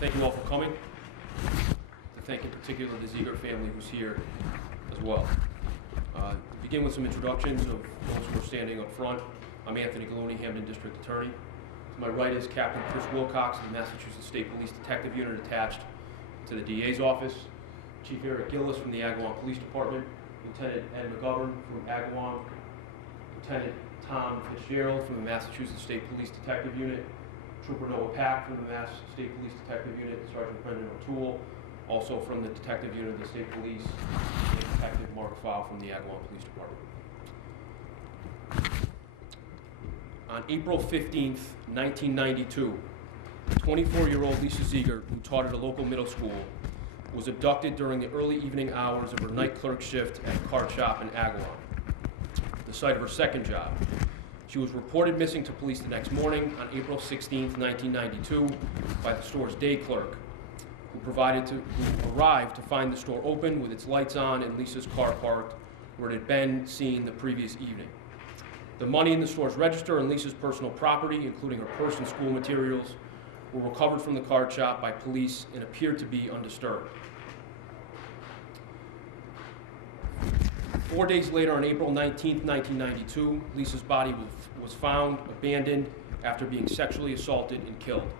Thank you all for coming. To thank in particular the Ziegert family who's here as well. Begin with some introductions of those who are standing up front. I'm Anthony Galoni, Hamden District Attorney. To my right is Captain Chris Wilcox of the Massachusetts State Police Detective Unit attached to the DA's office, Chief Eric Gillis from the Agawam Police Department, Lieutenant Ed McGovern from Agawam, Lieutenant Tom Fitzgerald from the Massachusetts State Police Detective Unit, Trooper Noah Pack from the Mass State Police Detective Unit, Sergeant Brendan O'Toole, also from the Detective Unit of the State Police, and Detective Mark Fowl from the Agawam Police Department. On April 15th, 1992, 24-year-old Lisa Ziegert, who taught at a local middle school, was abducted during the early evening hours of her night clerk shift at a card shop in Agawam, the site of her second job. She was reported missing to police the next morning on April 16th, 1992 by the store's day clerk, who arrived to find the store open with its lights on and Lisa's car parked where it had been seen the previous evening. The money in the store's register and Lisa's personal property, including her purse and school materials, were recovered from the card shop by police and appeared to be undisturbed. 4 days later, on April 19th, 1992, Lisa's body was found abandoned after being sexually assaulted and killed.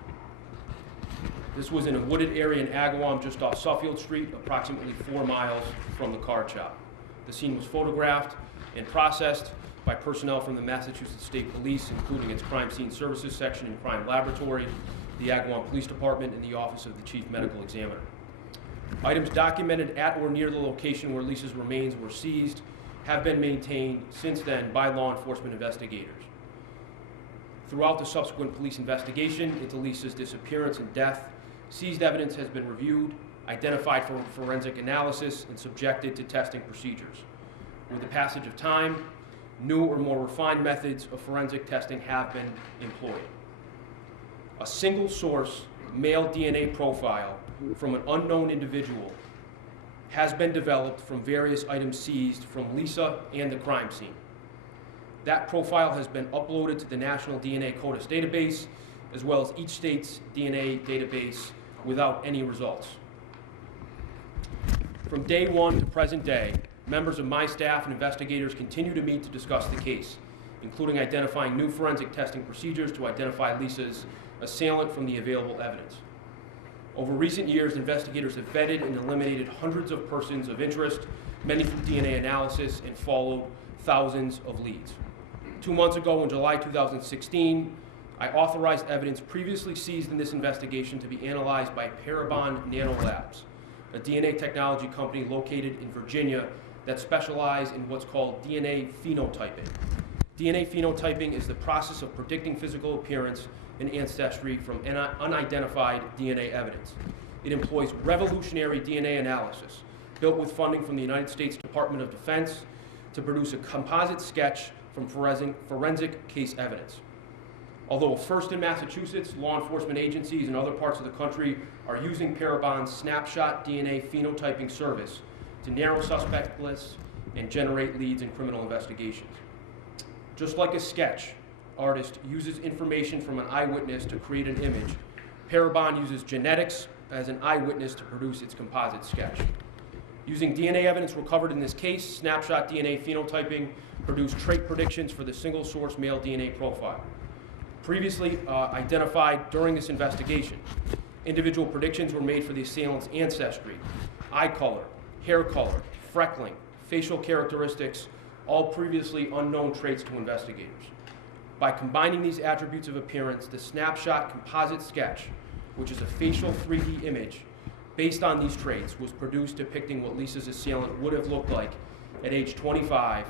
This was in a wooded area in Agawam just off Suffield Street, approximately 4 miles from the card shop. The scene was photographed and processed by personnel from the Massachusetts State Police, including its Crime Scene Services Section and Crime Laboratory, the Agawam Police Department, and the Office of the Chief Medical Examiner. Items documented at or near the location where Lisa's remains were seized have been maintained since then by law enforcement investigators. Throughout the subsequent police investigation into Lisa's disappearance and death, seized evidence has been reviewed, identified for forensic analysis, and subjected to testing procedures. With the passage of time, new or more refined methods of forensic testing have been employed. A single source male DNA profile from an unknown individual has been developed from various items seized from Lisa and the crime scene. That profile has been uploaded to the National DNA CODIS database, as well as each state's DNA database, without any results. From day one to present day, members of my staff and investigators continue to meet to discuss the case, including identifying new forensic testing procedures to identify Lisa's assailant from the available evidence. Over recent years, investigators have vetted and eliminated hundreds of persons of interest, many from DNA analysis, and followed thousands of leads. 2 months ago, in July 2016, I authorized evidence previously seized in this investigation to be analyzed by Parabon Nanolabs, a DNA technology company located in Virginia that specializes in what's called DNA phenotyping. DNA phenotyping is the process of predicting physical appearance and ancestry from unidentified DNA evidence. It employs revolutionary DNA analysis, built with funding from the United States Department of Defense, to produce a composite sketch from forensic case evidence. Although a first in Massachusetts, law enforcement agencies in other parts of the country are using Parabon's snapshot DNA phenotyping service to narrow suspect lists and generate leads in criminal investigations. Just like a sketch artist uses information from an eyewitness to create an image, Parabon uses genetics as an eyewitness to produce its composite sketch. Using DNA evidence recovered in this case, snapshot DNA phenotyping produced trait predictions for the single source male DNA profile. Previously identified during this investigation, individual predictions were made for the assailant's ancestry, eye color, hair color, freckling, facial characteristics, all previously unknown traits to investigators. By combining these attributes of appearance, the snapshot composite sketch, which is a facial 3D image based on these traits, was produced depicting what Lisa's assailant would have looked like at age 25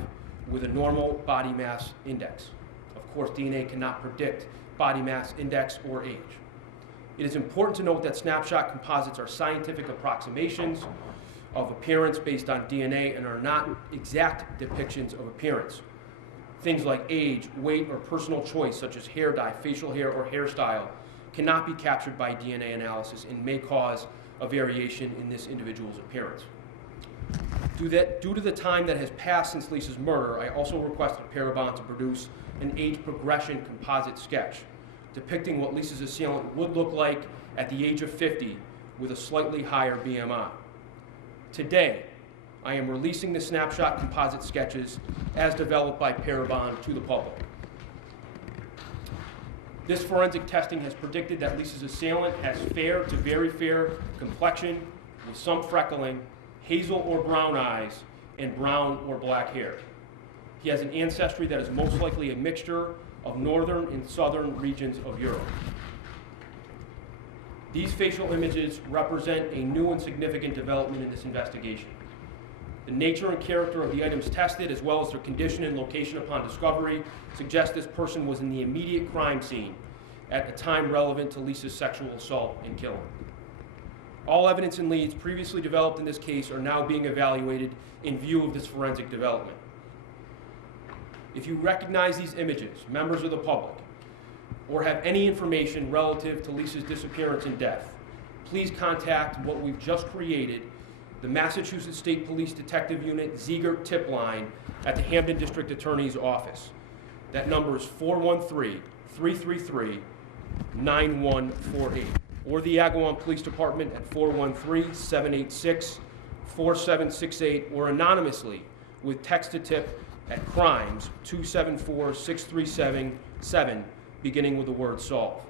with a normal body mass index. Of course, DNA cannot predict body mass index or age. It is important to note that snapshot composites are scientific approximations of appearance based on DNA and are not exact depictions of appearance. Things like age, weight, or personal choice, such as hair dye, facial hair, or hairstyle, cannot be captured by DNA analysis and may cause a variation in this individual's appearance. Due to the time that has passed since Lisa's murder, I also requested Parabon to produce an age progression composite sketch depicting what Lisa's assailant would look like at the age of 50 with a slightly higher BMI. Today, I am releasing the snapshot composite sketches as developed by Parabon to the public. This forensic testing has predicted that Lisa's assailant has fair to very fair complexion with some freckling, hazel or brown eyes, and brown or black hair. He has an ancestry that is most likely a mixture of northern and southern regions of Europe. These facial images represent a new and significant development in this investigation. The nature and character of the items tested, as well as their condition and location upon discovery, suggest this person was in the immediate crime scene at a time relevant to Lisa's sexual assault and killing. All evidence and leads previously developed in this case are now being evaluated in view of this forensic development. If you recognize these images, members of the public, or have any information relative to Lisa's disappearance and death, please contact what we've just created, the Massachusetts State Police Detective Unit Ziegert tip line at the Hampden District Attorney's Office. That number is 413-333-9148. Or the Agawam Police Department at 413-786-4768, or anonymously with text-to-tip at crimes 274-6377, beginning with the word solve.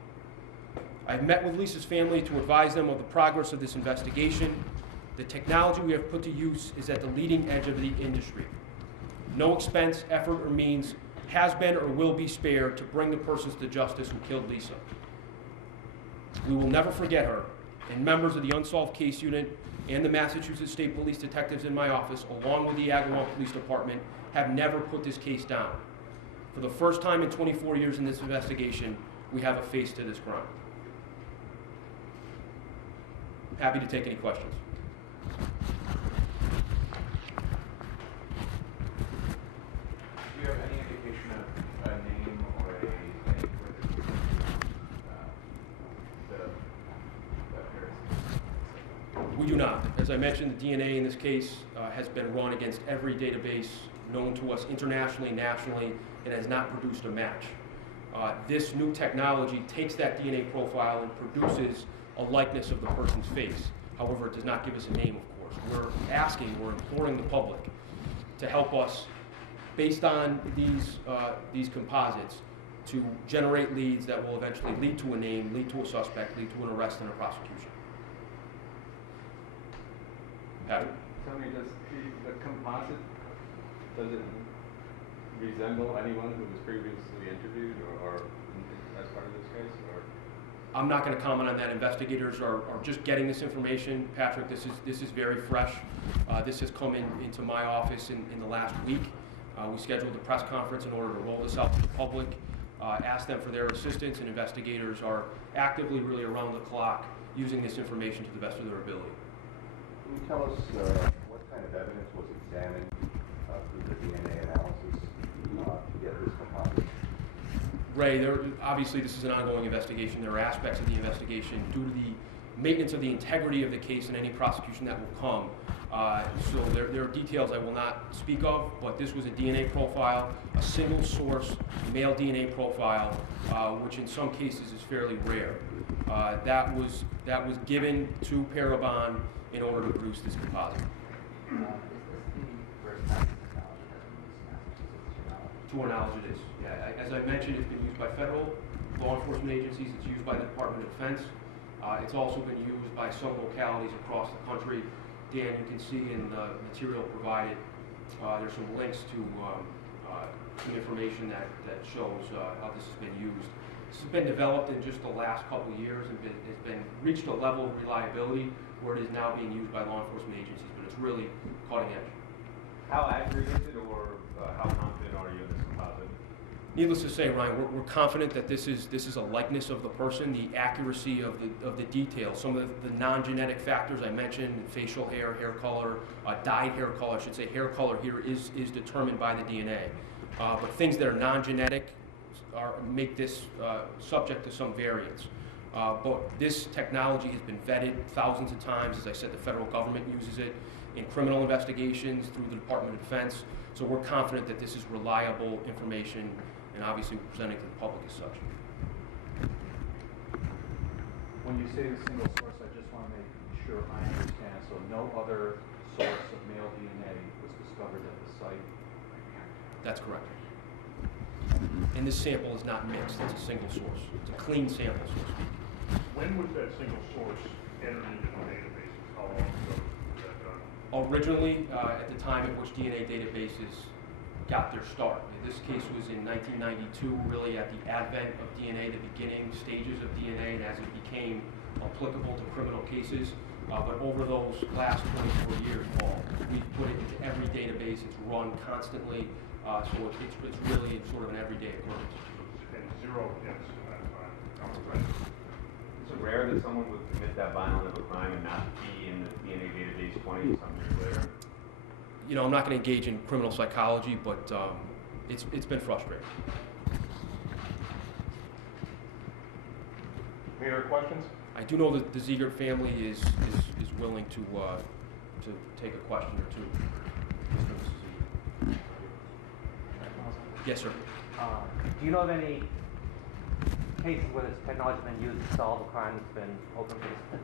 I've met with Lisa's family to advise them of the progress of this investigation. The technology we have put to use is at the leading edge of the industry. No expense, effort, or means has been or will be spared to bring the persons to justice who killed Lisa. We will never forget her, and members of the Unsolved Case Unit and the Massachusetts State Police detectives in my office, along with the Agawam Police Department, have never put this case down. For the first time in 24 years in this investigation, we have a face to this crime. Happy to take any questions. Do you have any indication of a name or a link with the appearance? We do not. As I mentioned, the DNA in this case has been run against every database known to us internationally, nationally, and has not produced a match. This new technology takes that DNA profile and produces a likeness of the person's face. However, it does not give us a name, of course. We're imploring the public to help us, based on these composites, to generate leads that will eventually lead to a name, lead to a suspect, lead to an arrest and a prosecution. Patrick? Tell me, does the composite, does it resemble anyone who was previously interviewed or as part of this case? Or? I'm not going to comment on that. Investigators are just getting this information. Patrick, this is very fresh. This has come into my office in the last week. We scheduled a press conference in order to roll this out to the public, ask them for their assistance, and investigators are actively, really around the clock, using this information to the best of their ability. Can you tell us what kind of evidence was examined through the DNA analysis to get this composite? Ray, obviously this is an ongoing investigation. There are aspects of the investigation due to the maintenance of the integrity of the case and any prosecution that will come. So there are details I will not speak of, but this was a DNA profile, a single source male DNA profile, which in some cases is fairly rare. That was given to Parabon in order to produce this composite. Is this the first time this technology has been used in Massachusetts, to your knowledge? To our knowledge, it is. Yeah, as I mentioned, it's been used by federal law enforcement agencies. It's used by the Department of Defense. It's also been used by some localities across the country. Dan, you can see in the material provided, there's some links to some information that shows how this has been used. This has been developed in just the last couple of years and has been reached a level of reliability where it is now being used by law enforcement agencies, but it's really cutting edge. How accurate is it, or how confident are you in this composite? Needless to say, Ryan, we're confident that this is a likeness of the person. The accuracy of the details, some of the non-genetic factors I mentioned, facial hair, hair color, dyed hair color, I should say hair color here is determined by the DNA. But things that are non-genetic make this subject to some variance. But this technology has been vetted thousands of times. As I said, the federal government uses it in criminal investigations through the Department of Defense. So we're confident that this is reliable information, and obviously we're presenting to the public as such. When you say the single source, I just want to make sure I understand. So no other source of male DNA was discovered at the site? That's correct. And this sample is not mixed, it's a single source. It's a clean sample, so to speak. When was that single source entered into the databases? How long ago was that done? Originally, at the time at which DNA databases got their start. This case was in 1992, really at the advent of DNA, the beginning stages of DNA, and as it became applicable to criminal cases. But over those last 24 years, Paul, we've put it into every database. It's run constantly, so it's really sort of an everyday occurrence. And zero hits in that time. Is it rare that someone would commit that violent of a crime and not be in the DNA database 20-something years later? You know, I'm not going to engage in criminal psychology, but it's been frustrating. Any other questions? I do know that the Ziegert family is willing to take a question or two. Mr. and Mrs. Ziegert. Yes, sir. Do you know of any cases where this technology has been used to solve a crime that's been open for this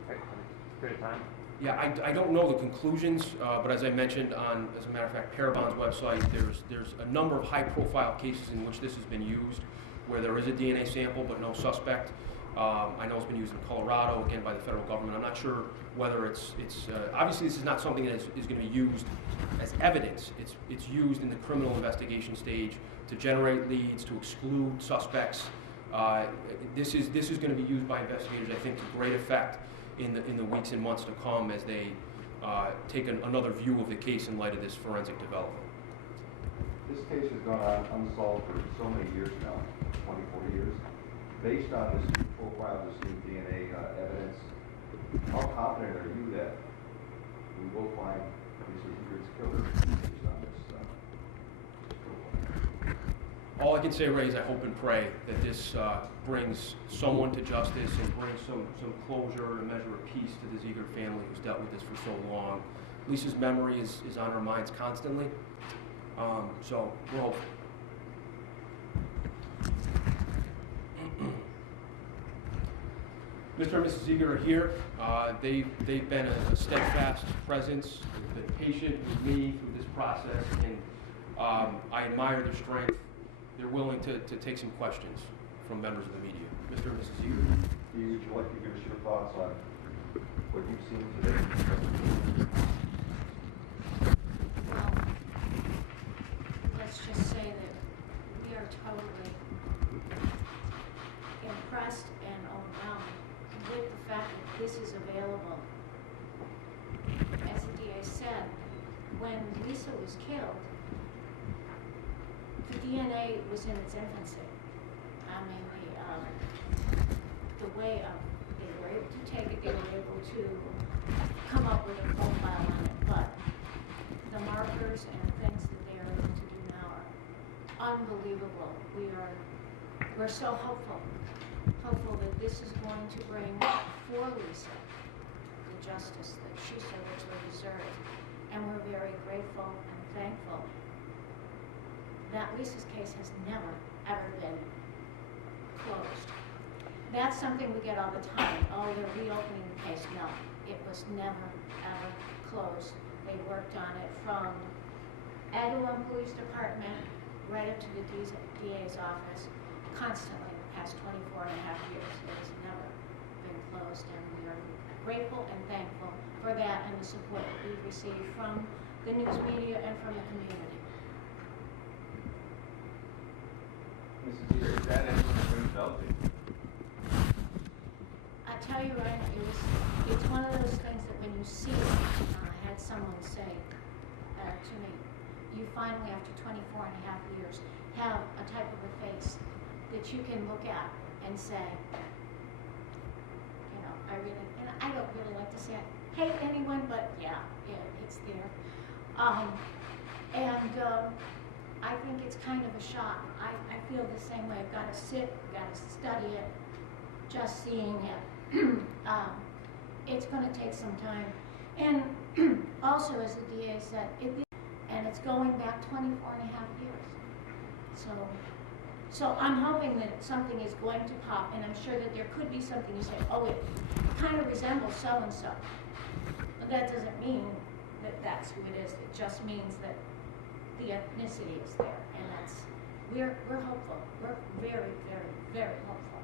period of time? Yeah, I don't know the conclusions, but as I mentioned on, as a matter of fact, Parabon's website, there's a number of high-profile cases in which this has been used, where there is a DNA sample but no suspect. I know it's been used in Colorado, again, by the federal government. I'm not sure whether it's obviously this is not something that is going to be used as evidence. It's used in the criminal investigation stage to generate leads, to exclude suspects. This is going to be used by investigators, I think, to great effect in the weeks and months to come as they take another view of the case in light of this forensic development. This case has gone on unsolved for so many years now, 24 years. Based on this new profile, this new DNA evidence, how confident are you that we will find Lisa Ziegert's killer based on this profile? All I can say, Ray, is I hope and pray that this brings someone to justice and brings some closure and a measure of peace to the Ziegert family who's dealt with this for so long. Lisa's memory is on our minds constantly, so we're hopeful. Mr. and Mrs. Ziegert are here. They've been a steadfast presence, been patient with me through this process, and I admire their strength. They're willing to take some questions from members of the media. Mr. and Mrs. Ziegert. Would you like to give us your thoughts on what you've seen today? Well, let's just say that we are totally impressed and overwhelmed with the fact that this is available. As the DA said, when Lisa was killed, the DNA was in its infancy. I mean, the way they were able to take it, they were able to come up with a profile on it, but the markers and the things that they are able to do now are unbelievable. We're so hopeful that this is going to bring for Lisa the justice that she so richly deserves. And we're very grateful and thankful that Lisa's case has never, ever been closed. That's something we get all the time. Oh, they're reopening the case. No, it was never, ever closed. They worked on it from Agawam Police Department right up to the DA's office constantly in the past 24 and a half years. It has never been closed, and we are grateful and thankful for that and the support that we've received from the news media and from the community. Mrs. Ziegert, is that anyone that rings bells to you? I tell you, Ryan, it's one of those things that when you see it, I had someone say to me, you finally, after 24 and a half years, have a type of a face that you can look at and say, you know, and I don't really like to say I hate anyone, but yeah, it's there. I think it's kind of a shock. I feel the same way. I've got to sit, got to study it, just seeing it. It's going to take some time. And also, as the DA said, and it's going back 24 and a half years. So I'm hoping that something is going to pop, and I'm sure that there could be something you say, oh, it kind of resembles so-and-so. But that doesn't mean that that's who it is. It just means that the ethnicity is there, and we're hopeful. We're very, very, very hopeful.